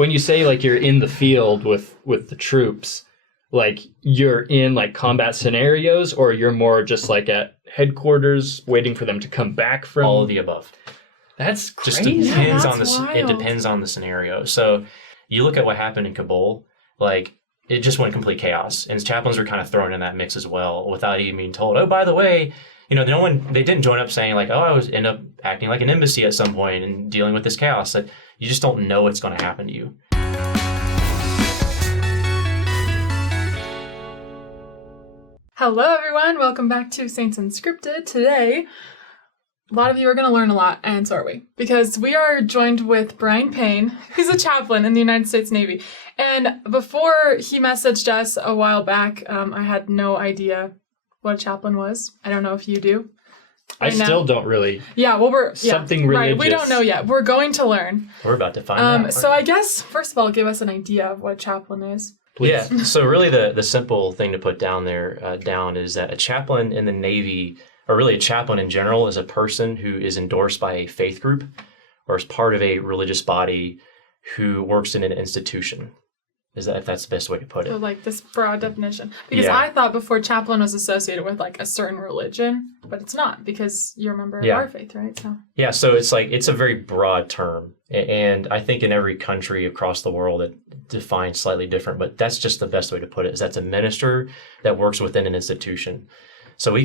when you say like you're in the field with the troops, like you're in like combat scenarios, or you're more just like at headquarters waiting for them to come back from? All of the above. That's Just crazy. depends on wild. it depends on the scenario. So you look at what happened in Kabul, like it just went complete chaos, and chaplains were kind of thrown in that mix as well without even being told. Oh, by the way, they didn't join up saying like, oh, end up acting like an embassy at some point and dealing with this chaos. That you just don't know what's going to happen to you. Hello, everyone. Welcome back to Saints Unscripted. Today, a lot of you are going to learn a lot, and so are we, because we are joined with Brian Payne, who's a chaplain in the United States Navy. And before he messaged us a while back, I had no idea what a chaplain was. I don't know if you do. I still don't really. Yeah, well, something religious. Right, we don't know yet. We're going to learn. We're about to find out. So I guess, first of all, give us an idea of what a chaplain is. Please. Yeah, so really the simple thing to put down is that a chaplain in the Navy, or really a chaplain in general, is a person who is endorsed by a faith group or is part of a religious body who works in an institution. If that's the best way to put it. So like this broad definition. Because Yeah. I thought before chaplain was associated with like a certain religion, but it's not, because you're a member of our faith, right? So Yeah, so it's a very broad term. And I think in every country across the world it defines slightly different, but that's just the best way to put it, is that's a minister that works within an institution. So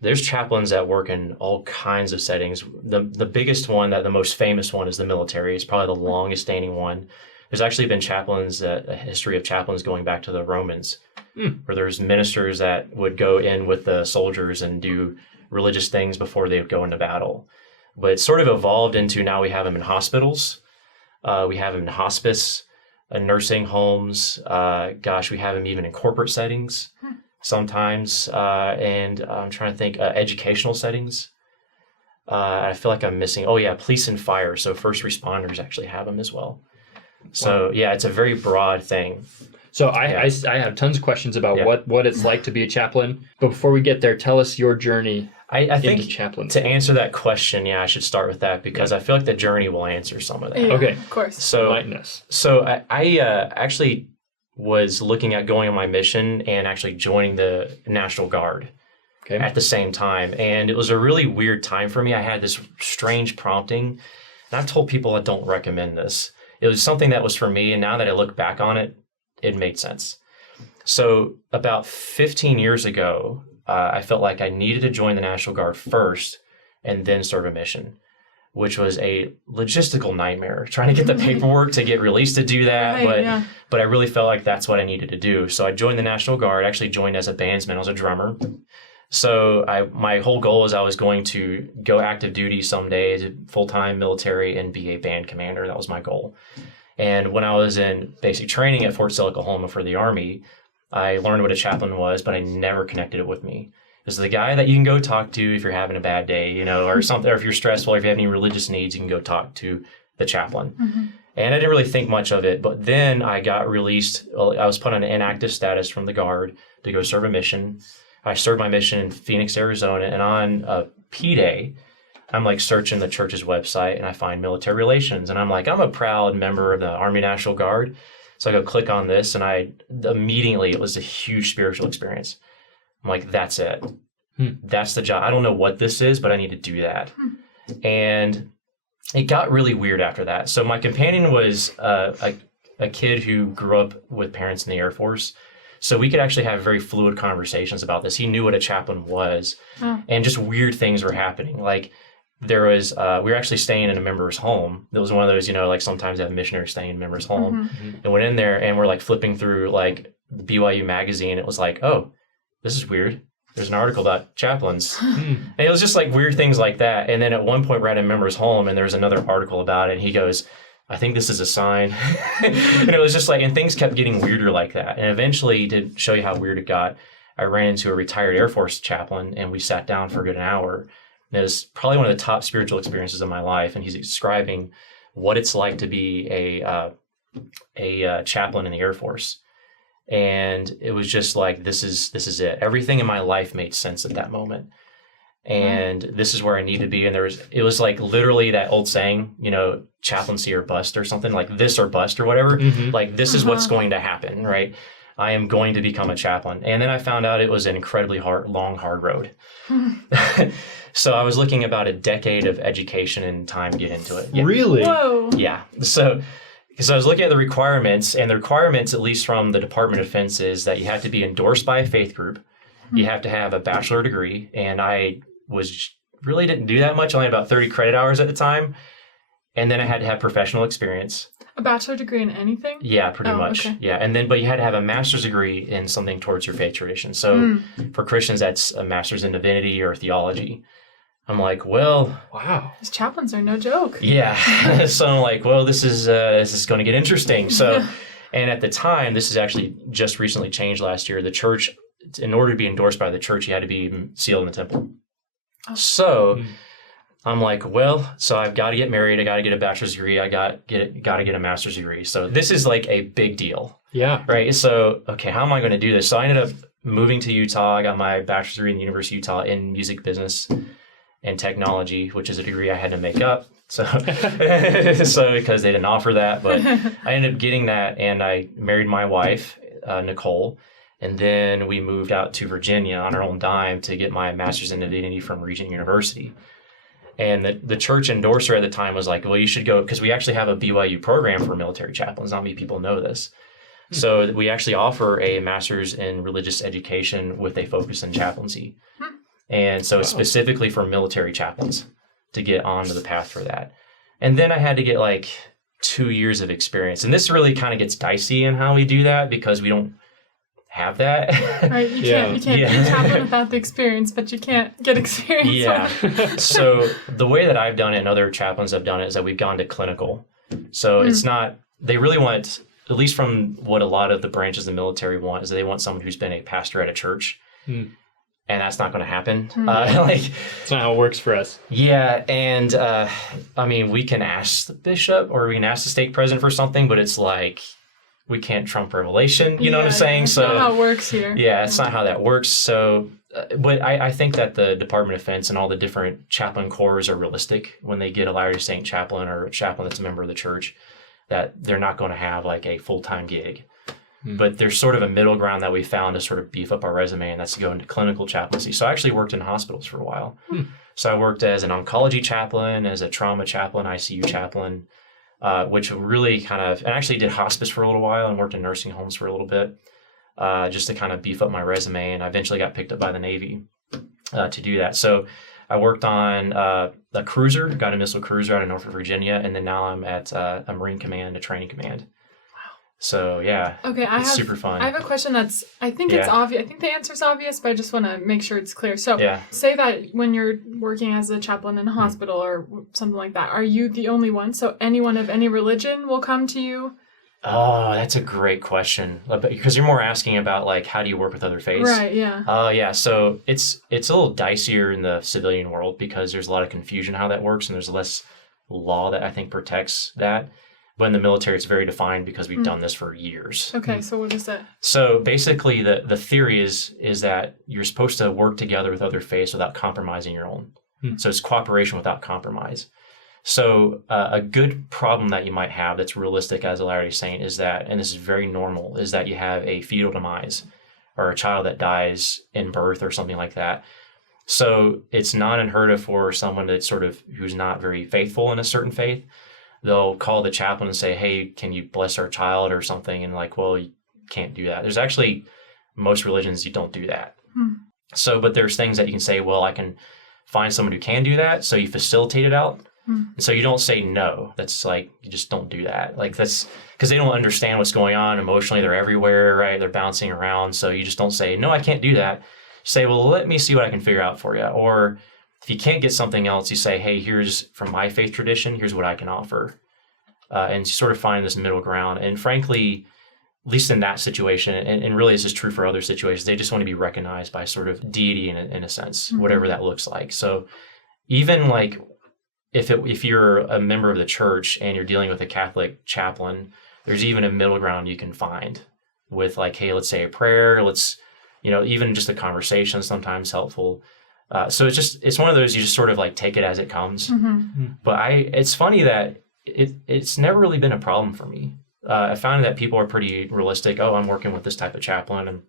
there's chaplains that work in all kinds of settings. The biggest one, the most famous one, is the military. It's probably the longest standing one. There's actually been chaplains, a history of chaplains going back to the Romans, where there's ministers that would go in with the soldiers and do religious things before they would go into battle. But it's sort of evolved into now we have them in hospitals, we have them in hospice, nursing homes, we have them even in corporate settings sometimes, and I'm trying to think, educational settings. I feel like I'm missing, police and fire, so first responders actually have them as well. So, it's a very broad thing. So I have tons of questions about what it's like to be a chaplain. But before we get there, tell us your journey I think into chaplaincy. To answer that question, I should start with that, because I feel like the journey will answer some of that. yeah, Okay. of course. So I actually was looking at going on my mission and actually joining the National Guard at the same time. And it was a really weird time for me. I had this strange prompting. And I've told people I don't recommend this. It was something that was for me, and now that I look back on it, it made sense. So about 15 years ago, I felt like I needed to join the National Guard first and then serve a mission, which was a logistical nightmare, trying to get the paperwork to get released to do that. But I really felt like that's what I needed to do. So I joined the National Guard, actually joined as a bandsman. I was a drummer. So my whole goal was I was going to go active duty someday as a full-time military and be a band commander. That was my goal. And when I was in basic training at Fort Sill, Oklahoma for the Army, I learned what a chaplain was, but I never connected it with me. It was the guy that you can go talk to if you're having a bad day, or something, or if you're stressful, or if you have any religious needs, you can go talk to the chaplain. Mm-hmm. And I didn't really think much of it, but then I got released. I was put on an inactive status from the Guard to go serve a mission. I served my mission in Phoenix, Arizona, and on P-Day, I'm like searching the church's website and I find military relations, and I'm like, I'm a proud member of the Army National Guard. So I go click on this, and immediately, it was a huge spiritual experience. I'm like, that's it. That's the job. I don't know what this is, but I need to do that. And it got really weird after that. So my companion was a kid who grew up with parents in the Air Force. So we could actually have very fluid conversations about this. He knew what a chaplain was, and just weird things were happening. Like there was, we were actually staying in a member's home. It was one of those, like sometimes they have missionaries staying in a member's home, and went in there and we're like flipping through like BYU magazine. It was like, oh, this is weird. There's an article about chaplains. And it was just like weird things like that. And then at one point we're at a member's home and there was another article about it. And he goes, I think this is a sign. And it was just like, and things kept getting weirder like that. And eventually, to show you how weird it got, I ran into a retired Air Force chaplain and we sat down for a good hour. And it was probably one of the top spiritual experiences of my life. And he's describing what it's like to be a chaplain in the Air Force. And it was just like, this is it. Everything in my life made sense at that moment. and this is where I need to be. And it was like literally that old saying, chaplaincy or bust or something, like this or bust or whatever. Like this is what's going to happen, right? I am going to become a chaplain. And then I found out it was an incredibly long, hard road. So I was looking about a decade of education and time to get into it. Yeah. Really? Whoa. Yeah. So I was looking at the requirements, and the requirements, at least from the Department of Defense, is that you have to be endorsed by a faith group. You have to have a bachelor degree. And I really didn't do that much, only about 30 credit hours at the time. And then I had to have professional experience. A bachelor degree in anything? Yeah, pretty much. Okay. Yeah. And then, but you had to have a master's degree in something towards your faith tradition. So for Christians, that's a master's in divinity or theology. I'm like, well, wow, these chaplains are no joke. Yeah. So I'm like, well, this is going to get interesting. So, and at the time, this is actually just recently changed last year. The church, in order to be endorsed by the church, you had to be sealed in the temple. Oh. So I'm like, well, so I've got to get married. I got to get a bachelor's degree. I got to get a master's degree. So this is like a big deal. Yeah. Right. So, okay, how am I going to do this? So I ended up moving to Utah. I got my bachelor's degree in the University of Utah in music business and technology, which is a degree I had to make up. So, because they didn't offer that, but I ended up getting that, and I married my wife, Nicole, and then we moved out to Virginia on our own dime to get my master's in divinity from Regent University. And the church endorser at the time was like, well, you should go, because we actually have a BYU program for military chaplains. Not many people know this. So we actually offer a master's in religious education with a focus in chaplaincy. And so specifically for military chaplains to get onto the path for that. And then I had to get like 2 years of experience. And this really kind of gets dicey in how we do that because we don't have that. Right, you can't be a chaplain without the experience, but you can't get experience. Yeah. So the way that I've done it and other chaplains have done it is that we've gone to clinical. So it's not, they really want, at least from what a lot of the branches of the military want, is that they want someone who's been a pastor at a church. And that's not going to happen. It's not how it works for us. Yeah, and I mean, we can ask the bishop or we can ask the stake president for something, but it's like we can't trump revelation. You know what I'm saying? That's not how it works here. Yeah, it's not how that works. So, but I think that the Department of Defense and all the different chaplain corps are realistic when they get a Latter-day Saint chaplain or a chaplain that's a member of the church, that they're not going to have like a full-time gig. But there's sort of a middle ground that we found to sort of beef up our resume, and that's to go into clinical chaplaincy. So I actually worked in hospitals for a while. So I worked as an oncology chaplain, as a trauma chaplain, ICU chaplain, which really kind of, and I actually did hospice for a little while and worked in nursing homes for a little bit, just to kind of beef up my resume. And I eventually got picked up by the Navy to do that. So I worked on a cruiser, got a missile cruiser out of Norfolk, Virginia, and then now I'm at a Marine Command, a training command. So yeah, okay, it's super fun. I have a question that's, I think it's obvious. I think the answer's obvious, but I just want to make sure it's clear. So say that when you're working as a chaplain in a hospital or something like that, are you the only one? So anyone of any religion will come to you? Oh, that's a great question. Because you're more asking about like, how do you work with other faiths? Right, yeah. Yeah, so it's a little dicier in the civilian world because there's a lot of confusion how that works, and there's less law that I think protects that. But in the military, it's very defined because we've done this for years. Okay, so what is that? So basically, the theory is that you're supposed to work together with other faiths without compromising your own. So it's cooperation without compromise. So a good problem that you might have that's realistic as a Latter-day Saint is that, and this is very normal, is that you have a fetal demise or a child that dies in birth or something like that. So it's not unheard of for someone that's sort of who's not very faithful in a certain faith. They'll call the chaplain and say, hey, can you bless our child or something? And like, well, you can't do that. There's actually, most religions, you don't do that. So, but there's things that you can say, well, I can find someone who can do that. So you facilitate it out. And so you don't say no. That's like, you just don't do that. Like that's, because they don't understand what's going on emotionally. They're everywhere, right? They're bouncing around. So you just don't say, no, I can't do that. Say, well, let me see what I can figure out for you. Or if you can't get something else, you say, hey, here's from my faith tradition, here's what I can offer. And you sort of find this middle ground. And frankly, at least in that situation, and really this is true for other situations, they just want to be recognized by sort of deity in a sense, whatever that looks like. So even like if you're a member of the church and you're dealing with a Catholic chaplain, there's even a middle ground you can find with like, hey, let's say a prayer, let's, even just a conversation is sometimes helpful. So it's one of those, you just sort of like take it as it comes. But it's funny that it's never really been a problem for me. I found that people are pretty realistic. Oh, I'm working with this type of chaplain and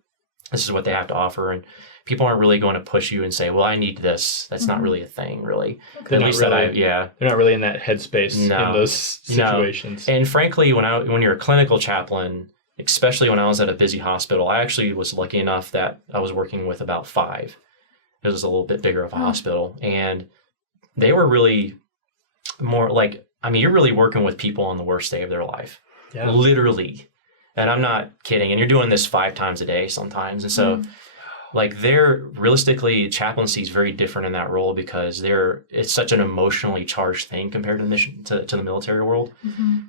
this is what they have to offer. And people aren't really going to push you and say, well, I need this. That's not really a thing, really. Okay. At least They're not really in that headspace in those situations. No. And frankly, when you're a clinical chaplain, especially when I was at a busy hospital, I actually was lucky enough that I was working with about 5. It was a little bit bigger of a hospital. And they were really more like, you're really working with people on the worst day of their life. Yeah. Literally. And I'm not kidding. And you're doing this 5 times a day sometimes. And so realistically, chaplaincy is very different in that role because it's such an emotionally charged thing compared to the military world.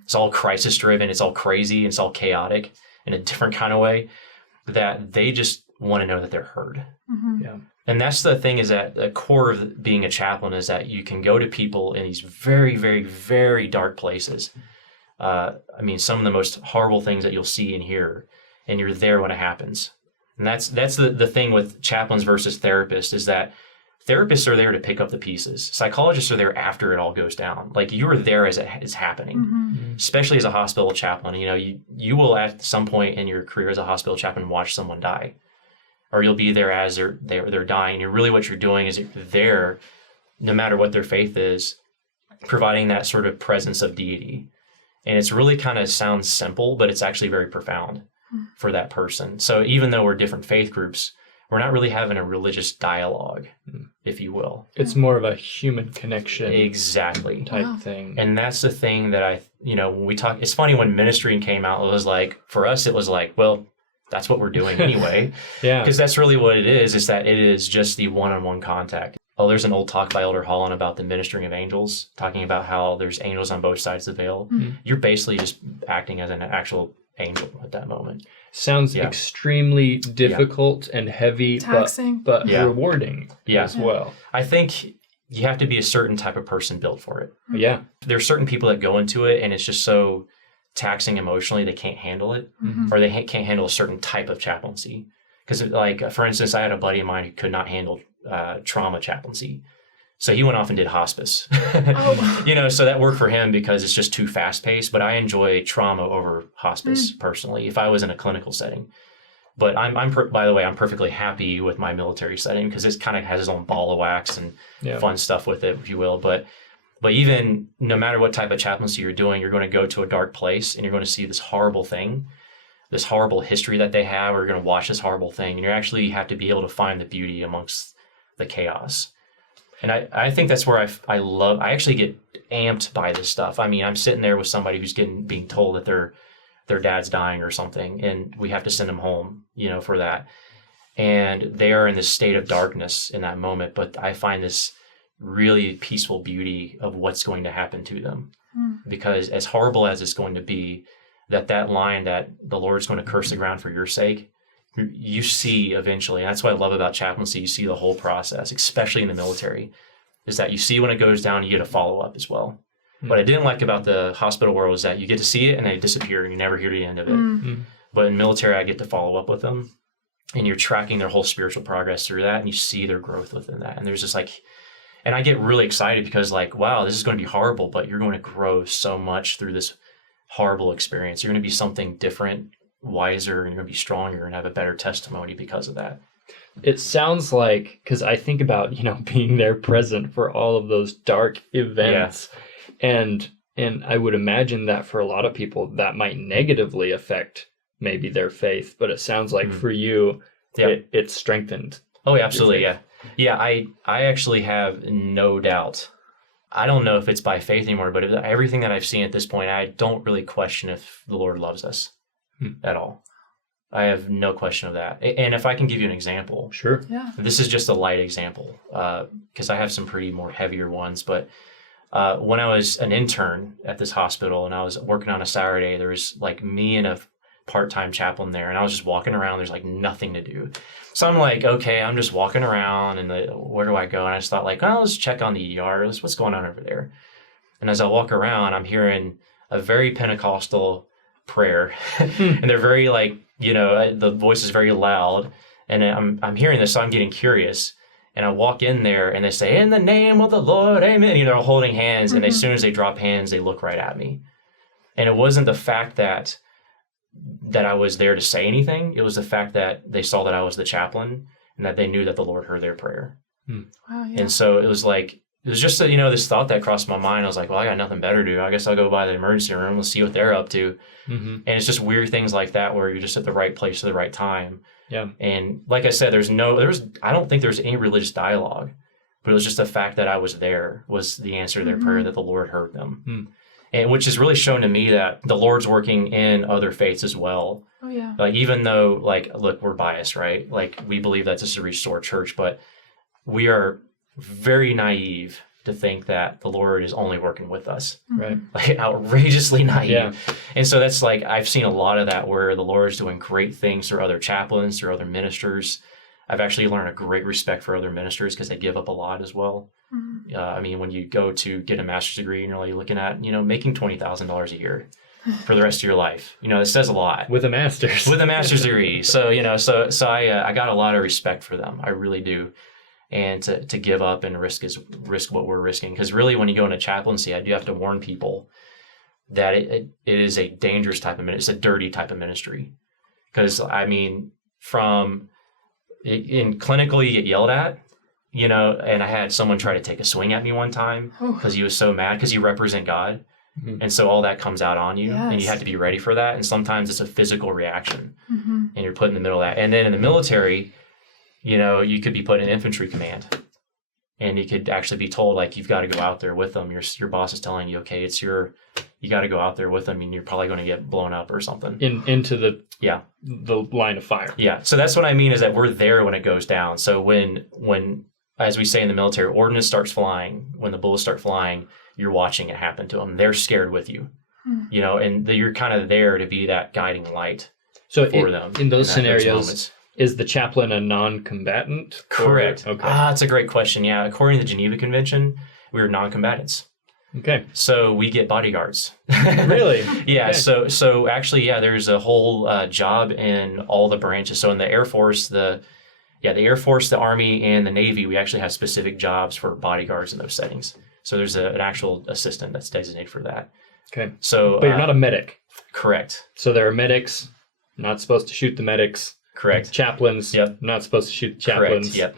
It's all crisis driven. It's all crazy. It's all chaotic in a different kind of way that they just want to know that they're heard. Yeah. And that's the thing, is that the core of being a chaplain is that you can go to people in these very, very, very dark places. Some of the most horrible things that you'll see and hear, and you're there when it happens. And that's the thing with chaplains versus therapists, is that therapists are there to pick up the pieces. Psychologists are there after it all goes down. Like, you are there as it is happening, especially as a hospital chaplain. You will at some point in your career as a hospital chaplain watch someone die, or you'll be there as they're dying. And really what you're doing is you're there, no matter what their faith is, providing that sort of presence of deity. And it's really kind of sounds simple, but it's actually very profound for that person. So even though we're different faith groups, we're not really having a religious dialogue, if you will. It's more of a human connection. Exactly. Type thing. And that's the thing that when we talk, it's funny when ministry came out, it was like, for us, it was like, well, that's what we're doing anyway. Yeah. Because that's really what it is that it is just the one-on-one contact. Oh, there's an old talk by Elder Holland about the ministering of angels, talking about how there's angels on both sides of the veil. You're basically just acting as an actual angel at that moment. Sounds extremely difficult and heavy, taxing, but rewarding as well. I think you have to be a certain type of person built for it. Yeah. There are certain people that go into it and it's just so taxing emotionally they can't handle it, or they can't handle a certain type of chaplaincy. Because, like, for instance, I had a buddy of mine who could not handle trauma chaplaincy. So he went off and did hospice. So that worked for him because it's just too fast paced. But I enjoy trauma over hospice personally, if I was in a clinical setting. But by the way, I'm perfectly happy with my military setting because it kind of has its own ball of wax and fun stuff with it, if you will. But even no matter what type of chaplaincy you're doing, you're going to go to a dark place and you're going to see this horrible thing, this horrible history that they have, or you're going to watch this horrible thing. And you actually have to be able to find the beauty amongst the chaos. And I think that's where I actually get amped by this stuff. I'm sitting there with somebody who's being told that their dad's dying or something, and we have to send them home, for that. And they are in this state of darkness in that moment, but I find this really peaceful beauty of what's going to happen to them. Because as horrible as it's going to be, that line that the Lord's going to curse the ground for your sake, you see eventually. And that's what I love about chaplaincy. You see the whole process, especially in the military, is that you see when it goes down, you get a follow-up as well. What I didn't like about the hospital world is that you get to see it and they disappear and you never hear the end of it. But in military, I get to follow up with them, and you're tracking their whole spiritual progress through that, and you see their growth within that. And there's just and I get really excited because wow, this is going to be horrible, but you're going to grow so much through this horrible experience. You're going to be something different, wiser, and you're going to be stronger and have a better testimony because of that. It sounds like, because I think about, being there present for all of those dark events. And I would imagine that for a lot of people that might negatively affect maybe their faith, but it sounds like for you, it's strengthened. Oh, absolutely. Yeah. I actually have no doubt. I don't know if it's by faith anymore, but everything that I've seen at this point, I don't really question if the Lord loves us at all. I have no question of that. And if I can give you an example. Sure. Yeah. This is just a light example because I have some pretty more heavier ones. But when I was an intern at this hospital and I was working on a Saturday, there was me and a part-time chaplain there, and I was just walking around. There's nothing to do. So I'm okay, I'm just walking around, and where do I go? And I just thought let's check on the ER. What's going on over there? And as I walk around, I'm hearing a very Pentecostal prayer, and they're very the voice is very loud, and I'm hearing this, so I'm getting curious. And I walk in there and they say, in the name of the Lord, amen. You know, they're holding hands. And as soon as they drop hands, they look right at me. And it wasn't the fact that I was there to say anything. It was the fact that they saw that I was the chaplain and that they knew that the Lord heard their prayer. Wow, yeah. And so it was just, you know, this thought that crossed my mind. I was like, well, I got nothing better to do. I guess I'll go by the emergency room. We'll see what they're up to. And it's just weird things like that where you're just at the right place at the right time. Yeah. And like I said, I don't think there's any religious dialogue, but it was just the fact that I was there was the answer to their prayer, that the Lord heard them. And which has really shown to me that the Lord's working in other faiths as well. Oh, yeah. Like, even though, like, look, we're biased, right? Like, we believe that this is a restored church, but we are very naive to think that the Lord is only working with us. Right. Like, outrageously naive. Yeah. And so that's like, I've seen a lot of that where the Lord is doing great things through other chaplains, through other ministers. I've actually learned a great respect for other ministers because they give up a lot as well. I mean, when you go to get a master's degree and you're like looking at, you know, making $20,000 a year for the rest of your life, you know, it says a lot. With a master's. With a master's degree. So, you know, so I got a lot of respect for them. I really do. And to give up and risk what we're risking. Because really, when you go into chaplaincy, I do have to warn people that it is a dangerous type of ministry. It's a dirty type of ministry. Because, I mean, in clinical, you get yelled at, you know, and I had someone try to take a swing at me one time because he was so mad because you represent God. And so all that comes out on you, and you have to be ready for that. And sometimes it's a physical reaction, and you're put in the middle of that. And then in the military, you know, you could be put in infantry command, and you could actually be told, like, you've got to go out there with them. Your boss is telling you, okay, you got to go out there with them, and you're probably going to get blown up or something. Into the line of fire. Yeah. So that's what I mean is that we're there when it goes down. So when as we say in the military, ordnance starts flying, when the bullets start flying, you're watching it happen to them. They're scared with you, you know, and you're kind of there to be that guiding light for them. In those scenarios, is the chaplain a non-combatant? Correct. Okay. That's a great question. Yeah. According to the Geneva Convention, we are non-combatants. Okay. So we get bodyguards. Really? Yeah. Okay. So actually, yeah, there's a whole job in all the branches. So in the Air Force, the Air Force, the Army, and the Navy, we actually have specific jobs for bodyguards in those settings. So there's an actual assistant that's designated for that. Okay. So, but you're not a medic. Correct. So there are medics, not supposed to shoot the medics. Correct. Chaplains, not supposed to shoot chaplains. Correct. Yep.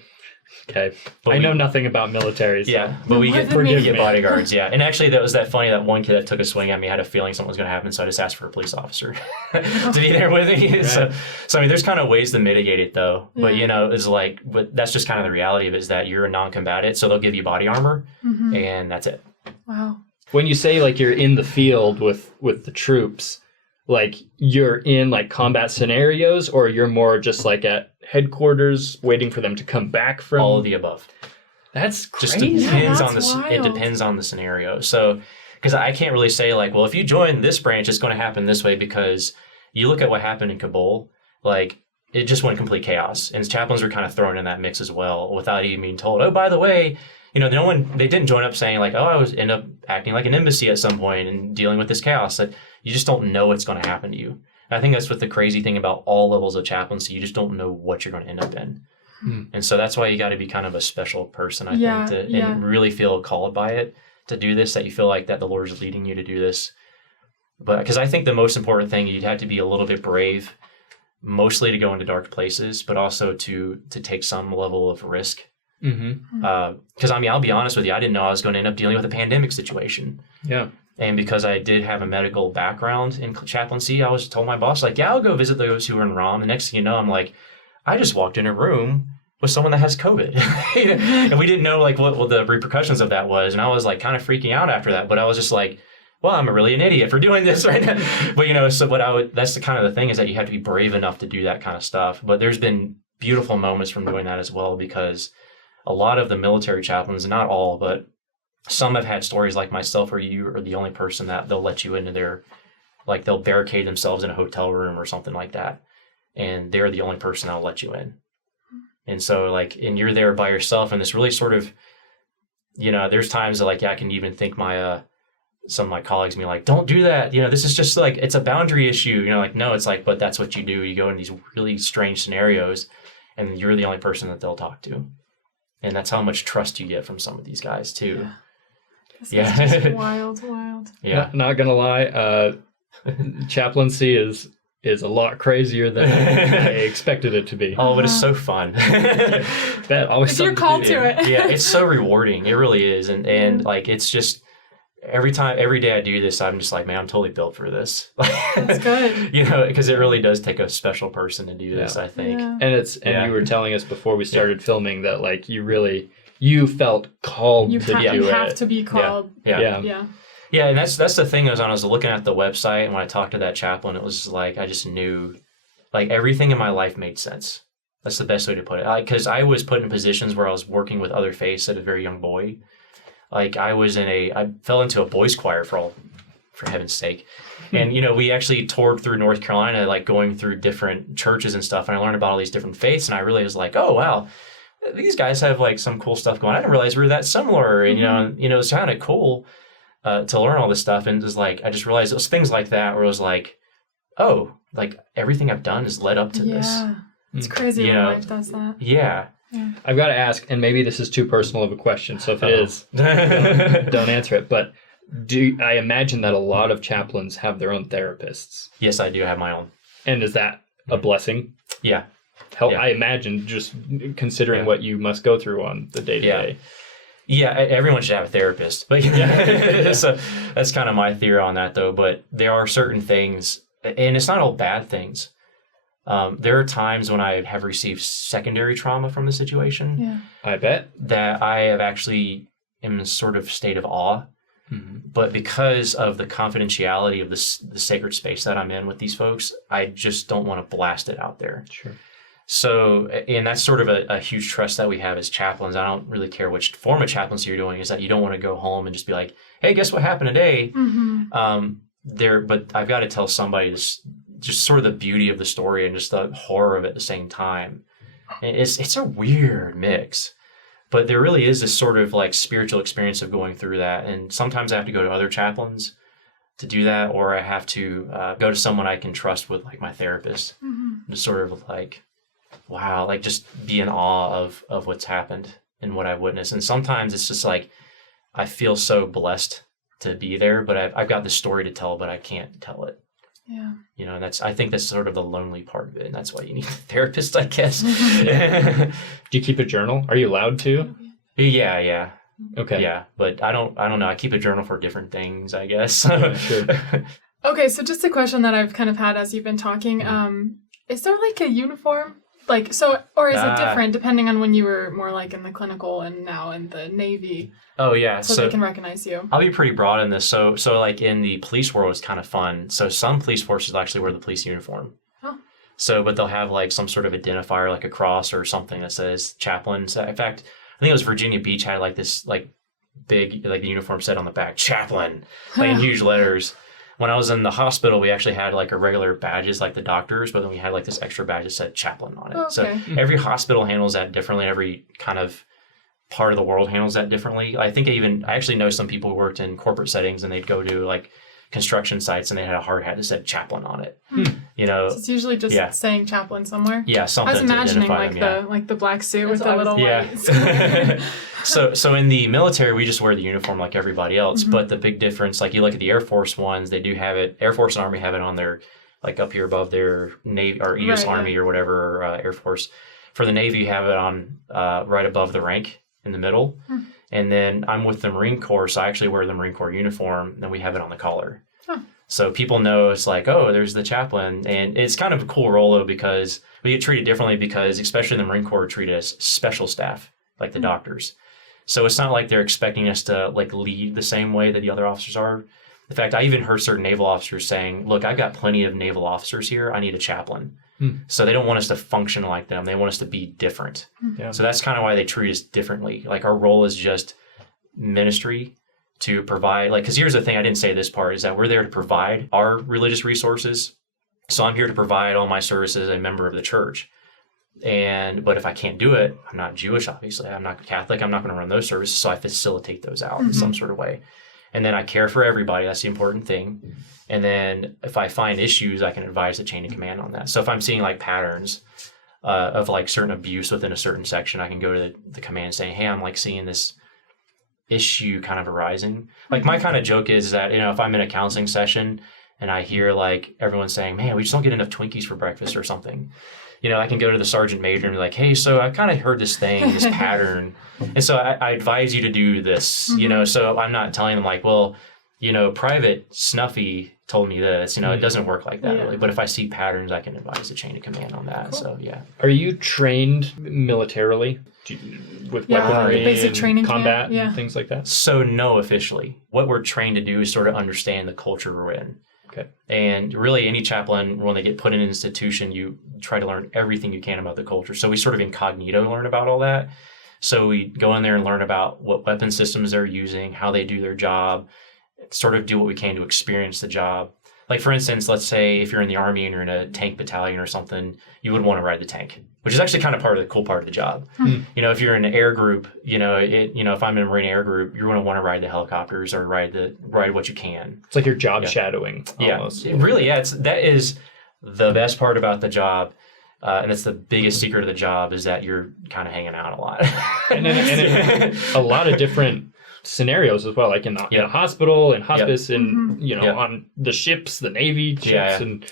Okay. But I know nothing about militaries. Yeah, but we get bodyguards. Yeah, and actually, that was funny. That one kid that took a swing at me had a feeling something was going to happen, so I just asked for a police officer to be there with me. Right. So I mean, there's kind of ways to mitigate it, though. Yeah. But you know, but that's just kind of the reality of it, is that you're a non-combatant, so they'll give you body armor, and that's it. Wow. When you say like you're in the field with the troops, like you're in like combat scenarios, or you're more just like at headquarters waiting for them to come back from? All of the above. That's crazy. Just depends on it depends on the scenario. So, because I can't really say like, well, if you join this branch, it's going to happen this way, because you look at what happened in Kabul, like it just went complete chaos, and chaplains were kind of thrown in that mix as well without even being told, oh, by the way, you know, they didn't join up saying like, oh, I end up acting like an embassy at some point and dealing with this chaos. That you just don't know what's going to happen to you. And I think that's what the crazy thing about all levels of chaplaincy. You just don't know what you're going to end up in. And so that's why you got to be kind of a special person, I think, and really feel called by it to do this, that you feel like that the Lord is leading you to do this. But because I think the most important thing, you'd have to be a little bit brave, mostly to go into dark places, but also to take some level of risk. Because I mean, I'll be honest with you, I didn't know I was going to end up dealing with a pandemic situation. Yeah. And because I did have a medical background in chaplaincy, I was told my boss, like, yeah, I'll go visit those who are in ROM. The next thing you know, I'm like, I just walked in a room with someone that has COVID. And we didn't know like what the repercussions of that was. And I was like kind of freaking out after that. But I was just like, well, I'm really an idiot for doing this right now. But you know, so that's the kind of the thing, is that you have to be brave enough to do that kind of stuff. But there's been beautiful moments from doing that as well, because a lot of the military chaplains, not all, but some have had stories like myself where you are the only person that they'll let you into their, like they'll barricade themselves in a hotel room or something like that. And they're the only person that'll let you in. And so like, and you're there by yourself, and this really sort of, you know, there's times that like, I can even think some of my colleagues be like, don't do that. You know, this is just like, it's a boundary issue. You know, like, no, it's like, but that's what you do. You go in these really strange scenarios, and you're the only person that they'll talk to. And that's how much trust you get from some of these guys too. Yeah. It's just wild. Yeah. Not gonna lie, chaplaincy is a lot crazier than I expected it to be. Oh, but it's so fun. That always if you're called to it. Yeah, it's so rewarding. It really is. And like, it's just every day I do this, I'm just like, man, I'm totally built for this. That's good. Because it really does take a special person to do this, I think. Yeah. And you were telling us before we started filming that like you felt called to do it. You have to be called. Yeah, and that's the thing is when I was looking at the website and when I talked to that chaplain, it was like I just knew like everything in my life made sense. That's the best way to put it. Because I was put in positions where I was working with other faiths at a very young boy. Like I fell into a boys choir for heaven's sake. And, we actually toured through North Carolina, like going through different churches and stuff. And I learned about all these different faiths. And I really was like, oh, wow, these guys have like some cool stuff going on. I didn't realize we were that similar. And, it was kind of cool to learn all this stuff. And just like, I just realized it was things like that where it was like, oh, like everything I've done has led up to this. Yeah. It's crazy when life does that. Yeah. I've got to ask, and maybe this is too personal of a question, so if it is, don't answer it. But I imagine that a lot of chaplains have their own therapists? Yes, I do have my own. And is that a blessing? Yeah. I imagine, just considering what you must go through on the day-to-day. Yeah, everyone should have a therapist. But so that's kind of my theory on that, though. But there are certain things, and it's not all bad things. There are times when I have received secondary trauma from the situation. Yeah. I bet. That I have actually am in a sort of state of awe. Mm-hmm. But because of the confidentiality of the sacred space that I'm in with these folks, I just don't want to blast it out there. Sure. So, and that's sort of a huge trust that we have as chaplains. I don't really care which form of chaplaincy you're doing, is that you don't want to go home and just be like, hey, guess what happened today? Mm-hmm. But I've got to tell somebody this, just sort of the beauty of the story and just the horror of it at the same time. And it's a weird mix, but there really is this sort of like spiritual experience of going through that. And sometimes I have to go to other chaplains to do that, or I have to go to someone I can trust with like my therapist, to sort of like, wow, like just be in awe of what's happened and what I've witnessed. And sometimes it's just like, I feel so blessed to be there, but I've got this story to tell, but I can't tell it. Yeah. And I think that's sort of the lonely part of it. And that's why you need a therapist, I guess. Do you keep a journal? Are you allowed to? Yeah. Okay. Yeah. But I don't know. I keep a journal for different things, I guess. Sure. Okay. So just a question that I've kind of had as you've been talking. Is there like a uniform? Like, so, or is it different depending on when you were more like in the clinical and now in the Navy? Oh, yeah. So they can recognize you. I'll be pretty broad in this. So like in the police world, it's kind of fun. So some police forces actually wear the police uniform. Oh. So, but they'll have like some sort of identifier, like a cross or something that says chaplain. So in fact, I think it was Virginia Beach had like this like big, like the uniform said on the back, chaplain, like in huge letters. When I was in the hospital, we actually had like a regular badges like the doctors, but then we had like this extra badge that said chaplain on it. Okay. So every hospital handles that differently. Every kind of part of the world handles that differently. I think I actually know some people who worked in corporate settings and they'd go to like construction sites and they had a hard hat that said chaplain on it. So it's usually just saying chaplain somewhere. Yeah, something. I was imagining to like them, like the black suit with the little lights. So in the military, we just wear the uniform like everybody else. But the big difference, like you look at the Air Force ones, they do have it. Air Force and Army have it on their, like up here above their Navy or U.S. Army or whatever, Air Force. For the Navy, you have it on right above the rank in the middle. And then I'm with the Marine Corps, so I actually wear the Marine Corps uniform, and we have it on the collar. So people know it's like, oh, there's the chaplain. And it's kind of a cool role, though, because we get treated differently because, especially the Marine Corps, treat us special staff, like the doctors. So it's not like they're expecting us to like lead the same way that the other officers are. In fact, I even heard certain naval officers saying, look, I've got plenty of naval officers here. I need a chaplain. So they don't want us to function like them. They want us to be different. So that's kind of why they treat us differently. Like our role is just ministry to provide, like, because here's the thing, I didn't say this part, is that we're there to provide our religious resources. So I'm here to provide all my services as a member of the church. But if I can't do it, I'm not Jewish, obviously. I'm not Catholic. I'm not going to run those services. So I facilitate those out in some sort of way. And then I care for everybody. That's the important thing. And then if I find issues, I can advise the chain of command on that. So if I'm seeing like patterns of like certain abuse within a certain section, I can go to the command saying, hey, I'm like seeing this issue kind of arising. Like my kind of joke is that, if I'm in a counseling session and I hear like everyone saying, man, we just don't get enough Twinkies for breakfast or something, I can go to the sergeant major and be like, hey, so I kind of heard this thing, this pattern. And so I advise you to do this, so I'm not telling them like, well, Private Snuffy told me this, it doesn't work like that really. But if I see patterns, I can advise the chain of command on that. Cool. So, yeah. Are you trained militarily with weaponry basic and training combat and things like that? So, no, officially. What we're trained to do is sort of understand the culture we're in. Okay. And really, any chaplain, when they get put in an institution, you try to learn everything you can about the culture. So we sort of incognito learn about all that. So we go in there and learn about what weapon systems they're using, how they do their job, sort of do what we can to experience the job. Like, for instance, let's say if you're in the Army and you're in a tank battalion or something, you would want to ride the tank, which is actually kind of part of the cool part of the job. If you're in an air group, if I'm in a Marine air group, you're going to want to ride the helicopters or ride what you can. It's like your job shadowing almost. Yeah, really, that is the best part about the job. And that's the biggest secret of the job, is that you're kind of hanging out a lot. and a lot of different scenarios as well, like in a hospital and hospice and on the ships, the Navy ships, and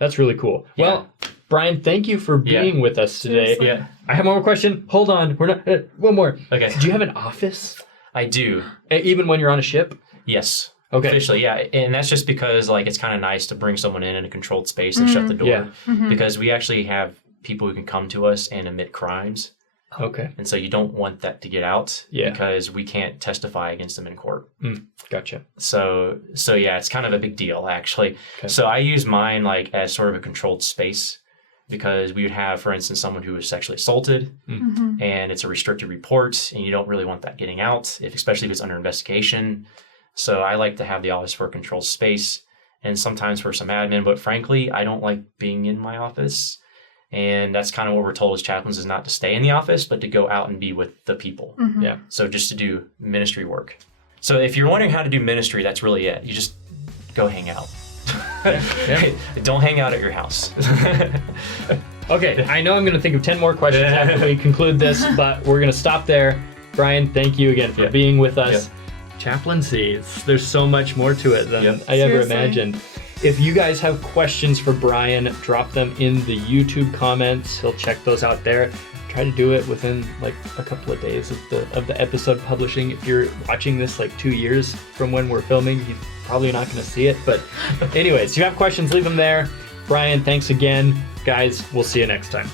that's really cool. Well, Brian, thank you for being with us today. Yeah. I have one more question. Hold on, we're not one more. Okay. Do you have an office? I do. Even when you're on a ship? Yes. Okay. Officially, yeah. And that's just because like it's kind of nice to bring someone in a controlled space and shut the door. Because we actually have people who can come to us and admit crimes. Okay. And so you don't want that to get out because we can't testify against them in court. Gotcha. So yeah, it's kind of a big deal actually. Okay. So I use mine like as sort of a controlled space, because we would have, for instance, someone who was sexually assaulted and it's a restricted report and you don't really want that getting out, especially if it's under investigation. So I like to have the office for a controlled space and sometimes for some admin, but frankly, I don't like being in my office. And that's kind of what we're told as chaplains, is not to stay in the office, but to go out and be with the people. Yeah. So just to do ministry work. So if you're wondering how to do ministry, that's really it. You just go hang out. Don't hang out at your house. Okay, I know I'm going to think of 10 more questions after we conclude this, but we're going to stop there. Brian, thank you again for being with us. Chaplaincy, there's so much more to it than I ever imagined. If you guys have questions for Brian, drop them in the YouTube comments. He'll check those out there. Try to do it within like a couple of days of the episode publishing. If you're watching this like 2 years from when we're filming, you're probably not going to see it. But anyways, if you have questions, leave them there. Brian, thanks again. Guys, we'll see you next time.